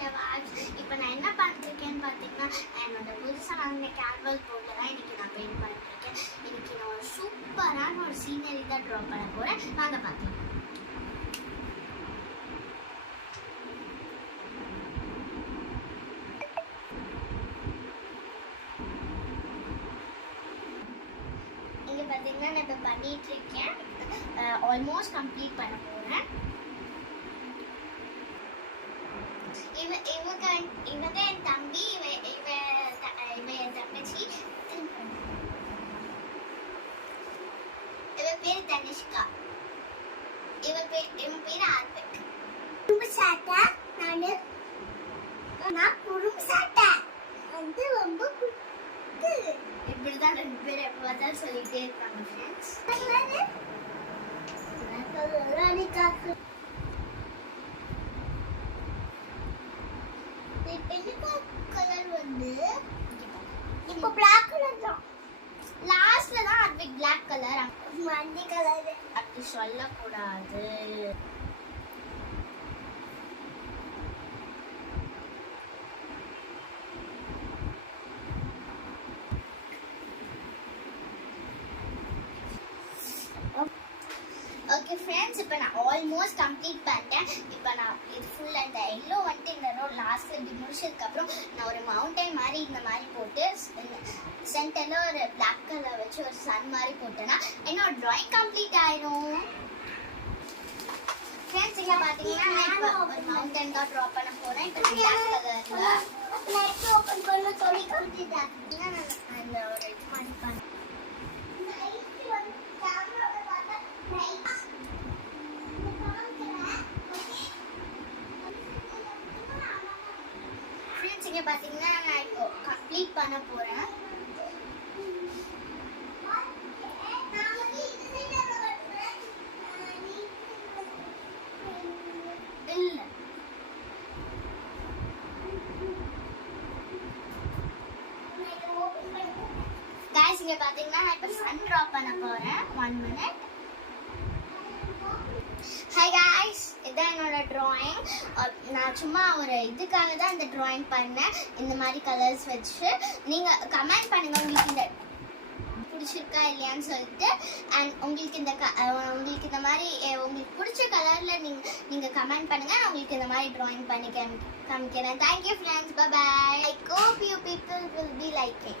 இப்போ நான் என்ன பண்ணிருக்கேன்னு பார்த்தீங்கன்னா என்னோட புதுசாக வாங்கின கேன்வஸ் போர்டில் தான் இன்னைக்கு நான் பெயிண்ட் பண்ணிருக்கேன். இன்னைக்கு நான் ஒரு சூப்பரான ஒரு சீனரி தான் ட்ரா பண்ண போகிறேன். வாங்க பார்க்கலாம். இங்கே பார்த்தீங்கன்னா நான் இப்போ பண்ணிட்டு இருக்கேன். ஆல்மோஸ்ட் கம்ப்ளீட் பண்ண போகிறேன். இவங்க என் தம்பி, இவ என் தங்கச்சி. இவ பேர் தனிஷ்கா, இவன் பேர் ஆர்பிக். குறும்பு சாட்டை நான் குறும்பு சாட்டை வந்து ரொம்ப குட்டு. இப்படிதான் 2 பேர் எப்போ பார்த்தாலும் சொல்லிட்டே இருக்காங்க ஃப்ரெண்ட்ஸ். கலர் வந்து இப்போ black கலர் தான். லாஸ்ட்ல தான் அது black கலர், மஞ்சள் கலர் அப்படி சொல்லக்கூடாது. ஓகே ஃப்ரெண்ட்ஸ், இப்போ நான் ஆல்மோஸ்ட் கம்ப்ளீட் பண்ணிட்டேன். இப்போ நான் இது ஃபுல் அந்த எல்லோ வந்துட்டு இந்த ரோட் லாஸ்ட்டில் இப்படி முடிச்சதுக்கப்புறம் நான் ஒரு மவுண்டைன் மாதிரி இந்த மாதிரி போட்டு சென்டரில் ஒரு பிளாக் கலர் வச்சு ஒரு சன் மாதிரி போட்டேன்னா என்னோட ட்ராயிங் கம்ப்ளீட் ஆயிடும். ஃப்ரெண்ட்ஸ், இங்கே பார்த்தீங்கன்னா நான் இப்போ ஒரு மவுண்டைன் தான் ட்ரா பண்ண போகிறேன். இப்போ பிளாக் கலரில் ஓப்பன் பண்ண சொல்லி கம்ப்ளீட் ஆகிட்டீங்கன்னா நான் அந்த ஒரு இது மாதிரி பண்ணேன். இங்க பாத்தீங்கன்னா நான் இப்போ கம்ப்ளீட் பண்ண போறேன். गाइस, இங்க பாத்தீங்கன்னா நான் இப்போ சன் டிரா பண்ண போறேன். 1 minute. ஹாய் காய்ஸ், இதான் என்னோட ட்ராயிங். நான் சும்மா ஒரு இதுக்காக தான் இந்த ட்ராயிங் பண்ணேன், இந்த மாதிரி கலர்ஸ் வச்சு. நீங்கள் கமெண்ட் பண்ணுங்கள் உங்களுக்கு இந்த பிடிச்சிருக்கா இல்லையான்னு சொல்லிட்டு. அண்ட் உங்களுக்கு இந்த மாதிரி உங்களுக்கு பிடிச்ச கலரில் நீங்கள் கமெண்ட் பண்ணுங்கள். நான் உங்களுக்கு இந்த மாதிரி ட்ராயிங் பண்ணி காமிக்கிறேன். Thank you friends, bye bye. I hope you people will be liking.